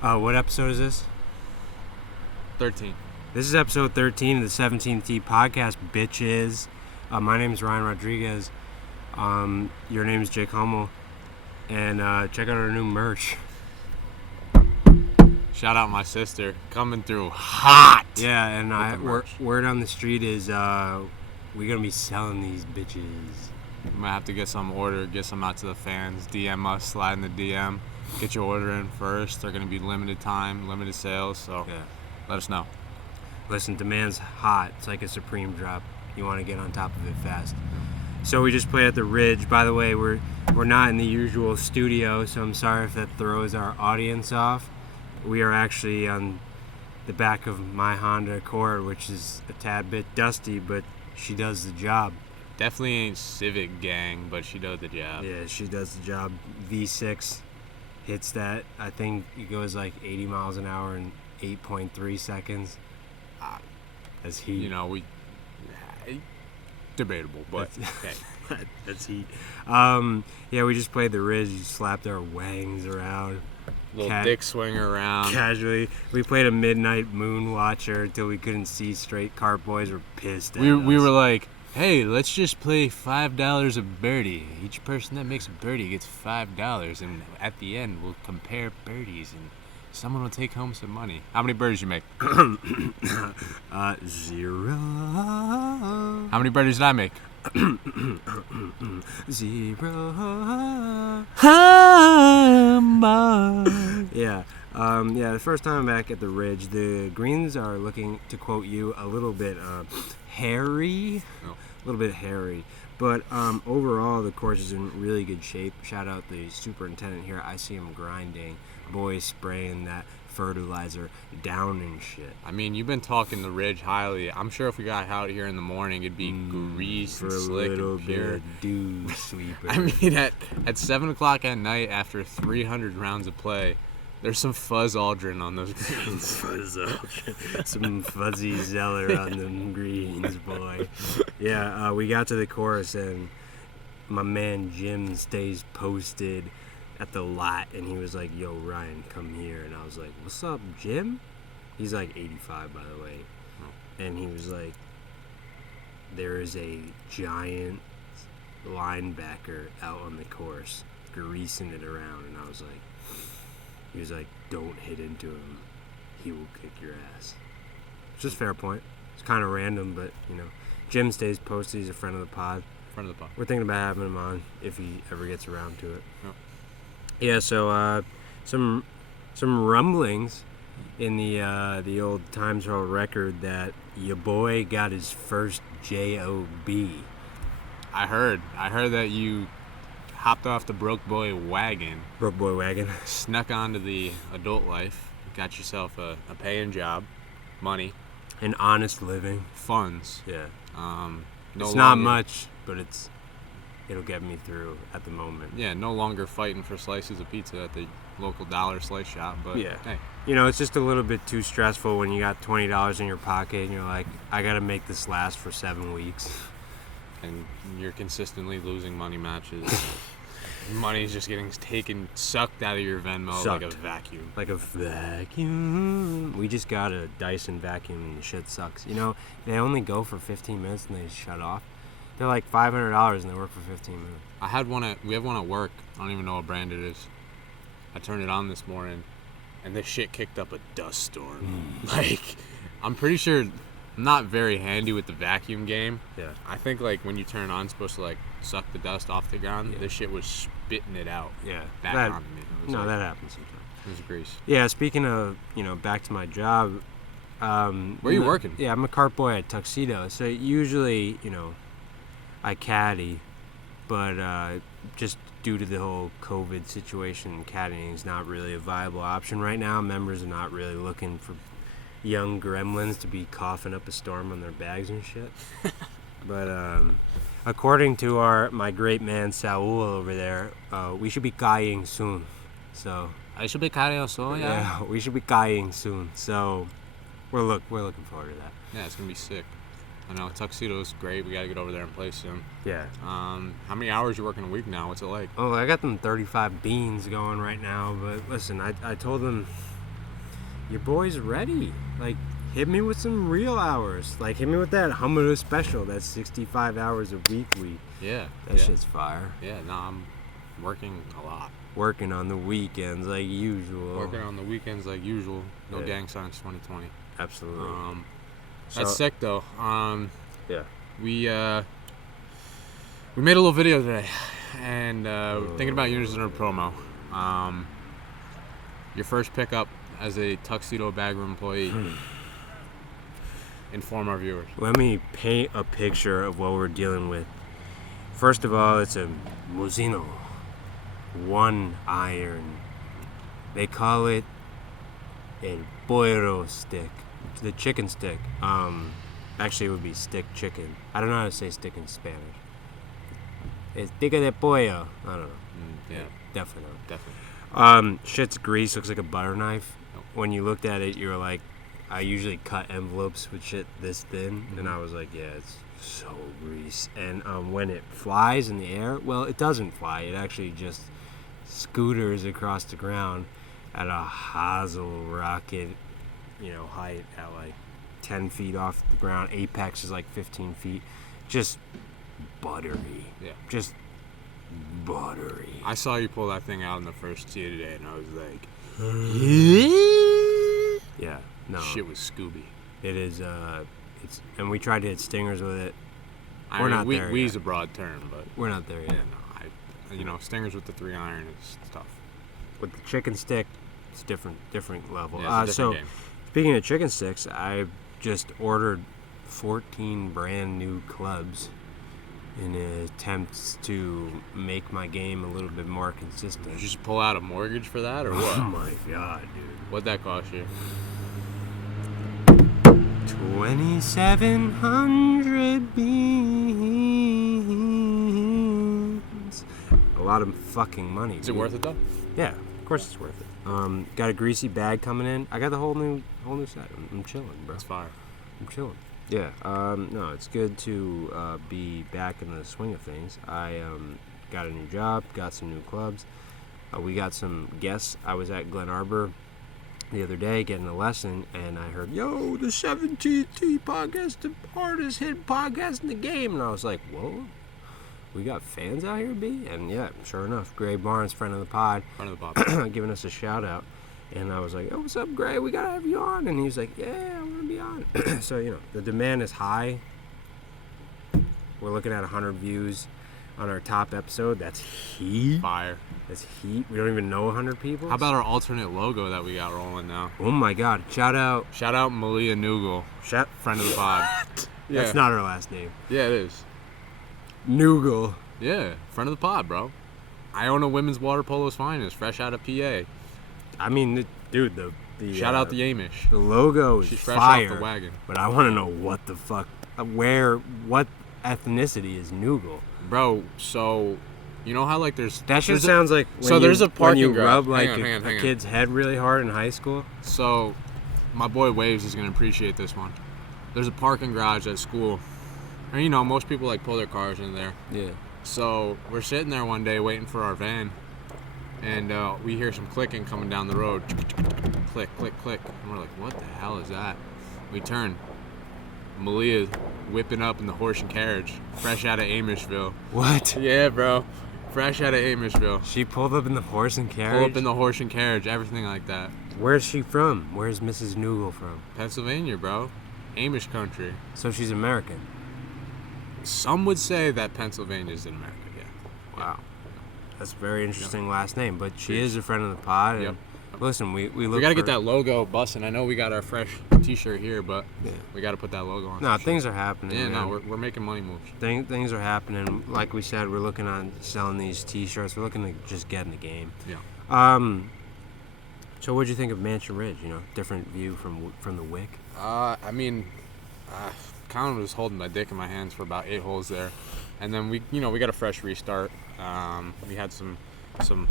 What episode is this? 13. This is episode 13 of the 17th Tee podcast, bitches. My name is Ryan Rodriguez. Your name is Jake Hummel. And check out our new merch. Shout out my sister. Coming through hot. Yeah, and word on the street is we're going to be selling these bitches. We might have to get some out to the fans. DM us, slide in the DM. Get your order in first. They're going to be limited time, limited sales, so yeah. Let us know. Listen, demand's hot. It's like a Supreme drop. You want to get on top of it fast. So we just played at the Ridge. By the way, we're not in the usual studio, so I'm sorry if that throws our audience off. We are actually on the back of my Honda Accord, which is a tad bit dusty, but she does the job. Definitely ain't Civic gang, but she does the job. Yeah, she does the job. V6 hits that. I think it goes like 80 miles an hour in 8.3 seconds. That's heat. You know, debatable, but hey. That's heat. Yeah, we just played the Ridge. You slapped our wangs around. Little dick swinger around. Casually. We played a midnight moon watcher until we couldn't see straight. Cart boys were pissed at us. We were like, hey, let's just play $5 a birdie. Each person that makes a birdie gets $5, and at the end we'll compare birdies, and someone will take home some money. How many birdies you make? 0. How many birdies did I make? 0. Yeah. The first time I'm back at the Ridge, the greens are looking, to quote you, a little bit hairy. Oh. A little bit hairy. But overall, the course is in really good shape. Shout out the superintendent here. I see him grinding. Boys spraying that fertilizer down and shit. I mean, you've been talking the Ridge highly. I'm sure if we got out here in the morning, it'd be greased and slick and pure. Bit of dew sweeper. I mean, at 7 o'clock at night, after 300 rounds of play, there's some fuzz aldrin on those greens. Fuzz aldrin. Some fuzzy zeller on them greens, boy. Yeah, we got to the course, and my man Jim stays posted at the lot, and he was like, yo, Ryan, come here. And I was like, what's up, Jim? He's like 85, by the way. Oh. And he was like, there is a giant linebacker out on the course greasing it around. And I was like, he was like, don't hit into him. He will kick your ass. It's just fair point. It's kind of random, but, you know. Jim stays posted. He's a friend of the pod. We're thinking about having him on if he ever gets around to it. Yep. Yeah, so some rumblings in the old Times World Record that your boy got his first job. I heard that you hopped off the broke boy wagon. Snuck onto the adult life. Got yourself a paying job, money, an honest living, funds. Yeah. It's not much, but it'll get me through at the moment. Yeah, no longer fighting for slices of pizza at the local dollar slice shop, but yeah. Hey. You know, it's just a little bit too stressful when you got $20 in your pocket and you're like, I gotta make this last for 7 weeks. And you're consistently losing money matches. Money's just getting sucked out of your Venmo like a vacuum. We just got a Dyson vacuum and the shit sucks. You know, they only go for 15 minutes and they just shut off. They're like $500 and they work for 15 minutes. We have one at work. I don't even know what brand it is. I turned it on this morning, and this shit kicked up a dust storm. Like, I'm pretty sure I'm not very handy with the vacuum game. Yeah. I think like when you turn it on, it's supposed to like suck the dust off the ground. Yeah. This shit was spitting it out. Yeah. Back on me. That happens sometimes. It was grease. Yeah. Speaking of, back to my job. Where are you working? Yeah, I'm a cart boy at Tuxedo. So usually, I caddy, but just due to the whole COVID situation, caddying is not really a viable option right now. Members are not really looking for young gremlins to be coughing up a storm on their bags and shit. But according to my great man Saul over there, we should be kaying soon. So I should be kaying soon. Yeah, we should be kaying soon. So we're looking forward to that. Yeah, it's gonna be sick. I know Tuxedo's great. We gotta get over there and play soon. Yeah. How many hours you working a week now? What's it like? Oh, I got them 35 beans going right now. But listen, I told them your boy's ready. Like, hit me with some real hours. Like, hit me with that Hummus special. That's 65 hours a week. Yeah. That shit's fire. Yeah, no, I'm working a lot. Working on the weekends like usual. Working on the weekends like usual. No gang signs 2020. Absolutely. That's sick though. Yeah. We made a little video today, and we're thinking about using a promo. Your first pickup as a tuxedo bagroom employee. Inform our viewers. Let me paint a picture of what we're dealing with. First of all, it's a Mozino. One iron. They call it el pollo stick. The chicken stick. Actually, it would be stick chicken. I don't know how to say stick in Spanish. It's tica de pollo. I don't know. Yeah. Definitely. Definitely. Shit's grease. Looks like a butter knife. Nope. When you looked at it, you're like, I usually cut envelopes with shit this thin, and I was like, yeah, it's so grease. And when it flies in the air, well, it doesn't fly. It actually just scooters across the ground at a hazel rocket, height at like 10 feet off the ground. Apex is like 15 feet. Just buttery. Yeah. Just buttery. I saw you pull that thing out in the first tee today, and I was like, yeah. No. Shit was Scooby. It is. And we tried to hit stingers with it. We're not there yet. We's a broad term, but we're not there yet. Yeah, no, stingers with the 3-iron is tough. With the chicken stick, it's different level. Yeah, it's a different game. Speaking of chicken sticks, I just ordered 14 brand new clubs in an attempt to make my game a little bit more consistent. Did you just pull out a mortgage for that, or what? Oh my god, dude! What'd that cost you? 2,700 beans. A lot of fucking money. Is it worth it though? Yeah, of course it's worth it. Got a greasy bag coming in. I got the whole new set. I'm chilling, bro. That's fire. I'm chilling. Yeah. No, it's good to be back in the swing of things. I got a new job. Got some new clubs. We got some guests. I was at Glen Arbor the other day getting a lesson, and I heard, yo, the 17th Tee podcast, the hardest hit podcast in the game. And I was like, whoa, we got fans out here, B? And yeah, sure enough, Gray Barnes, friend of the pod, giving us a shout out. And I was like, oh, what's up, Gray? We got to have you on. And he was like, yeah, I want to be on. So, the demand is high. We're looking at 100 views on our top episode. That's heat. Fire. That's heat. We don't even know 100 people. How about our alternate logo that we got rolling now? Oh my god. Shout out Malia Nugel. Friend of the pod. Yeah. That's not her last name. Yeah, it is. Nugel. Yeah, friend of the pod, bro. I own a women's water polo's finest, fresh out of PA. I mean, dude, the shout out the Amish. The logo is She's fresh fire. off the wagon. But I want to know what the fuck, what ethnicity is Nugel? Bro, so you know how like there's that shit sounds like there's a parking when you garage. rub like a kid's head really hard in high school. So my boy Waves is gonna appreciate this one. There's a parking garage at school, and most people like pull their cars in there. Yeah. So we're sitting there one day waiting for our van, and we hear some clicking coming down the road. Click, click, click, and we're like, what the hell is that? We turn. Malia whipping up in the horse and carriage, fresh out of Amishville. What? Yeah, bro. Fresh out of Amishville. She pulled up in the horse and carriage? Pulled up in the horse and carriage, everything like that. Where's she from? Where's Mrs. Nugel from? Pennsylvania, bro. Amish country. So she's American? Some would say that Pennsylvania's in America, yeah. Wow. That's a very interesting last name, but she is a friend of the pod. Yep. Listen, we gotta get that logo busting. I know we got our fresh T-shirt here, but we gotta put that logo on. No, things are happening. Yeah, man. no, we're making money moves. Things are happening. Like we said, we're looking on selling these T-shirts. We're looking to just get in the game. Yeah. So what'd you think of Mansion Ridge? Different view from the Wick. I kind of was holding my dick in my hands for about 8 holes there, and then we got a fresh restart. We had some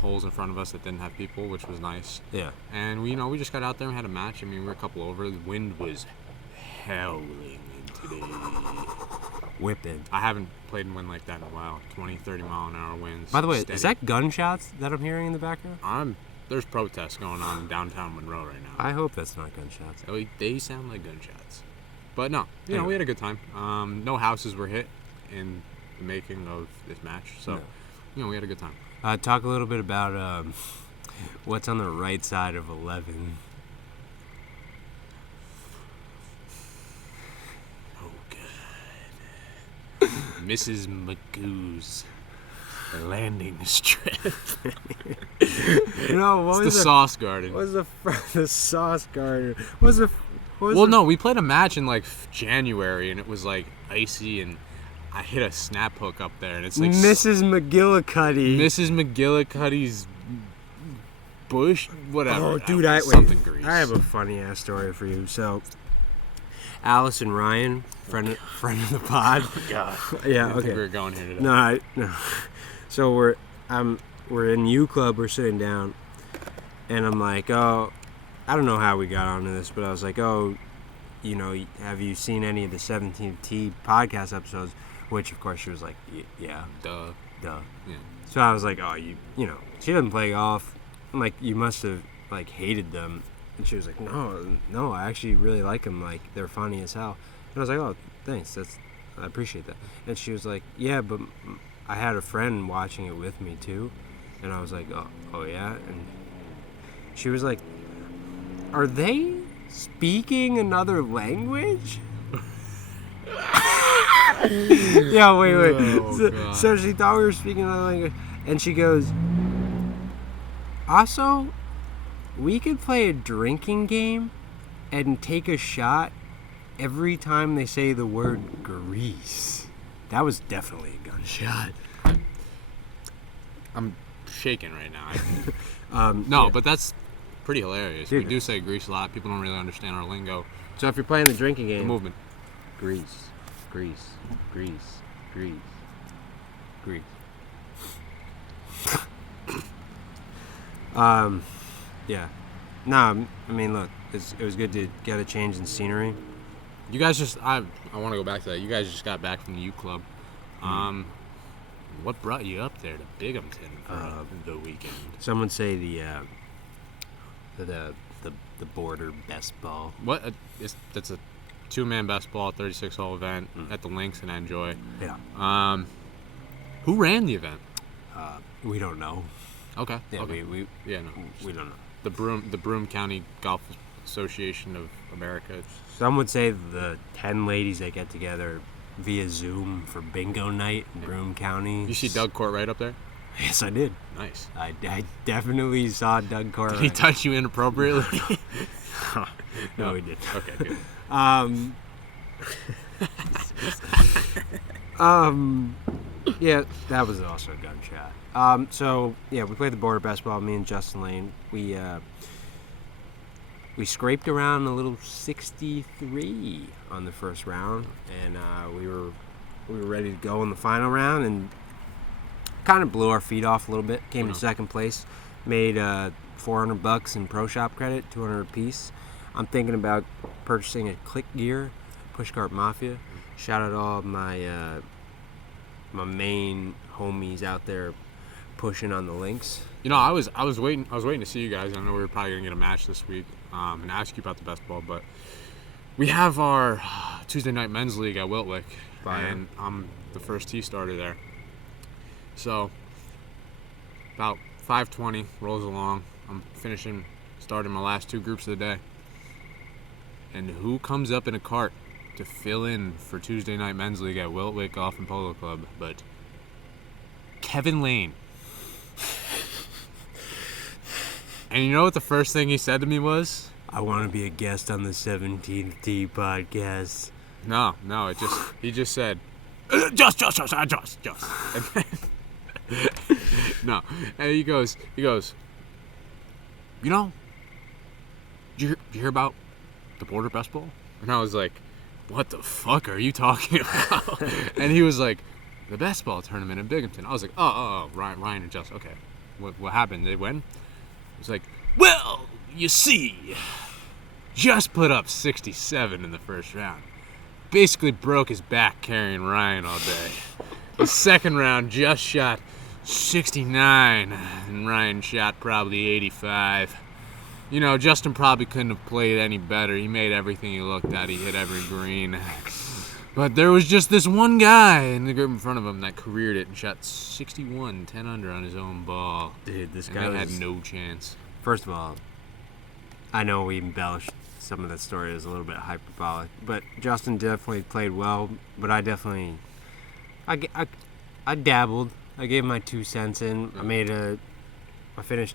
holes in front of us that didn't have people, which was nice. Yeah. And we just got out there and had a match. I mean, we were a couple over. The wind was howling today. Whipping. I haven't played in wind like that in a while. 20, 30 mile an hour winds. By the way, steady. Is that gunshots that I'm hearing in the background? I'm there's protests going on in downtown Monroe right now. I hope that's not gunshots. They sound like gunshots. But no, we had a good time. No houses were hit in the making of this match. So, we had a good time. Talk a little bit about what's on the right side of 11. Oh, God. Mrs. Magoo's landing strip. What was the Sauce Garden? What was the Sauce Garden? No, we played a match in like January and it was like icy and I hit a snap hook up there and it's like Mrs. McGillicuddy's bush, whatever. Oh, dude, something grease. I have a funny ass story for you. So, Alice and Ryan, friend of the pod. Oh, God. Yeah, I okay. think we were going here today. No. So we're in U Club. We're sitting down, and I'm like, oh, I don't know how we got onto this, but I was like, oh, have you seen any of the 17th Tee podcast episodes? Which, of course, she was like, yeah. Duh. Yeah. So I was like, oh, she doesn't play golf. I'm like, you must have, like, hated them. And she was like, no, I actually really like them. Like, they're funny as hell. And I was like, oh, thanks. I appreciate that. And she was like, yeah, but I had a friend watching it with me, too. And I was like, oh yeah? And she was like, are they speaking another language? Yeah, wait. Oh, so she thought we were speaking another language. And she goes, also, we could play a drinking game and take a shot every time they say the word grease. That was definitely a gunshot. I'm shaking right now. But that's pretty hilarious. Dude. We do say grease a lot. People don't really understand our lingo. So if you're playing the drinking game, The movement. grease. Yeah. No, I mean, look, it was good to get a change in scenery. You guys I want to go back to that. You guys just got back from the U Club. What brought you up there to Binghamton for the weekend? Some would say the border best ball. What? That's a 2-man best ball 36-hole event at the links in Enjoy. Yeah. Who ran the event? We don't know. Okay. Yeah, okay. we don't know. The Broome County Golf Association of America. Some would say the 10 ladies that get together via Zoom for bingo night in Broome County. You see Doug Courtwright up there? Yes, I did. Nice. I definitely saw Doug Courtwright. Did he touch you inappropriately? No, he did. Okay, good. Yeah, that was also a gunshot. So yeah, we played the border best ball. Me and Justin Lane. We scraped around a little 63 on the first round, and we were ready to go in the final round, and kind of blew our feet off a little bit. Came in second place, made $400 in pro shop credit, 200 apiece. I'm thinking about purchasing a click gear, Pushcart Mafia. Shout out to all of my main homies out there pushing on the links. I was waiting to see you guys. I know we were probably gonna get a match this week and ask you about the best ball, but we have our Tuesday night men's league at Wiltwick, and I'm the first tee starter there. So about 5:20 rolls along. I'm starting my last 2 groups of the day, and who comes up in a cart to fill in for Tuesday night men's league at Wiltwick Golf and Polo Club but Kevin Lane. And you know what the first thing he said to me was? I want to be a guest on the 17th Tee podcast. No, he just said, just. No, and he goes, did you hear about the border best ball? And I was like, what the fuck are you talking about? And he was like, the best ball tournament in Binghamton. I was like, oh, Ryan and Justin. Okay, what happened? They win? It's like, well, you see, just put up 67 in the first round. Basically broke his back carrying Ryan all day. The second round, just shot 69, and Ryan shot probably 85. You know, Justin probably couldn't have played any better. He made everything he looked at. He hit every green. But there was just this one guy in the group in front of him that careered it and shot 61, 10 under on his own ball. Dude, this and guy had no chance. First of all, I know we embellished some of that story. Is a little bit hyperbolic, but Justin definitely played well. But I dabbled. I gave my 2 cents in. I finished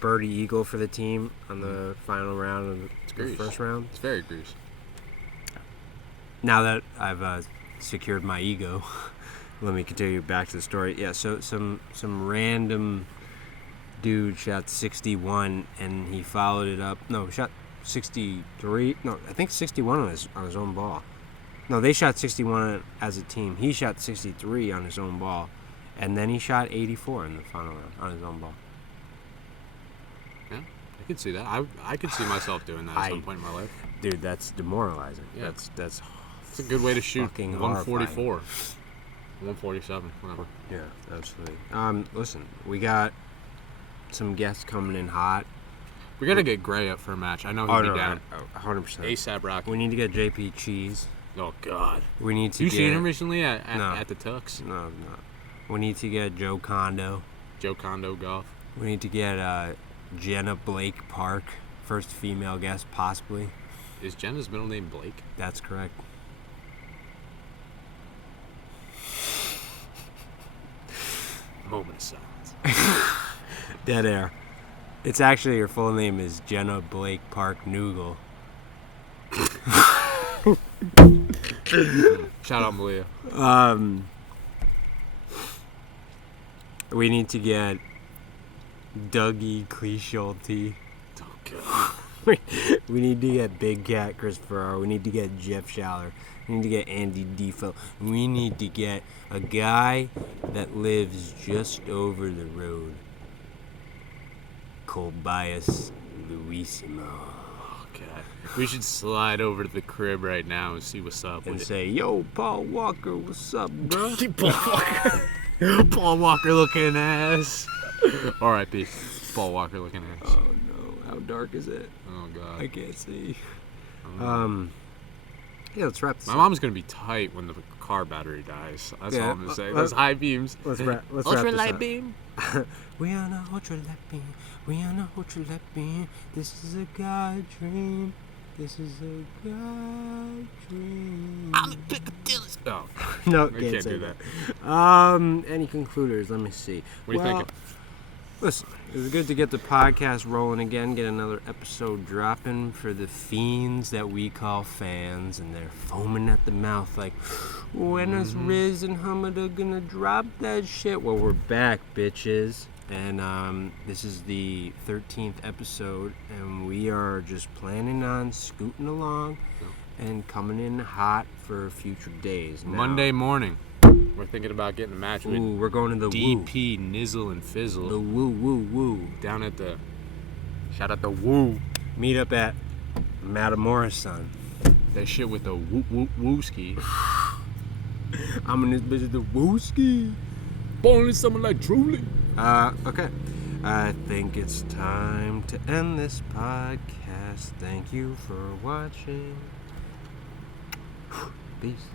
birdie eagle for the team on the final round of the first round. It's very greasy. Now that I've secured my ego, let me continue back to the story. Yeah, so some random dude shot 61 and he followed it up. No, shot 63. No, I think 61 on his own ball. No, they shot 61 as a team. He shot 63 on his own ball, and then he shot 84 in the final round on his own ball. Yeah, I could see that. I could see myself doing that at some point in my life. Dude, that's demoralizing. Yeah. That's it's a good way to shoot. Fucking 144, 147, whatever. Yeah, absolutely. Listen, we got some guests coming in hot. We gotta get Gray up for a match. I know he'll be down. 100%. ASAP Rocky. We need to get JP Cheese. Oh God. We need to. You seen him recently at the Tux? No. We need to get Joe Kondo. Joe Kondo golf. We need to get Jenna Blake Park, first female guest possibly. Is Jenna's middle name Blake? That's correct. Moment of silence. Dead air. It's actually, her full name is Jenna Blake Park Noogle. Shout out Malia. We need to get Dougie Clisholty. Oh God. We need to get Big Cat Chris Ferraro. We need to get Jeff Schaller. We need to get Andy Defo. We need to get a guy that lives just over the road. Colbias Luisimo. Okay. We should slide over to the crib right now and see what's up. And say, yo, Paul Walker, what's up, bro? Paul Walker. Paul Walker looking ass. R.I.P. Paul Walker looking ass. Oh, no. How dark is it? Oh, God. I can't see. Yeah, let's wrap this My up. mom's going to be tight when the car battery dies. That's all I'm going to say. Those high beams. Let's wrap this Ultralight up. beam. We on a ultralight beam. We on a ultralight beam. This is a God dream. This is a God dream. I'm a Piccadilly. Oh. No, I can't say do that. Any concluders? Let me see. What are you thinking? Listen, it was good to get the podcast rolling again, get another episode dropping for the fiends that we call fans, and they're foaming at the mouth like, when is Riz and Hamada gonna drop that shit? Well, we're back, bitches. And this is the 13th episode, and we are just planning on scooting along and coming in hot for future days. Now, Monday morning, we're thinking about getting a match with we're going to the DP, Nizzle, and Fizzle. The woo. Down at the... Shout out the woo. Meet up at Matamorison. That shit with the woo-ski. I'm in this bitch at the wooski. Born in someone like Truly. Okay. I think it's time to end this podcast. Thank you for watching. Peace.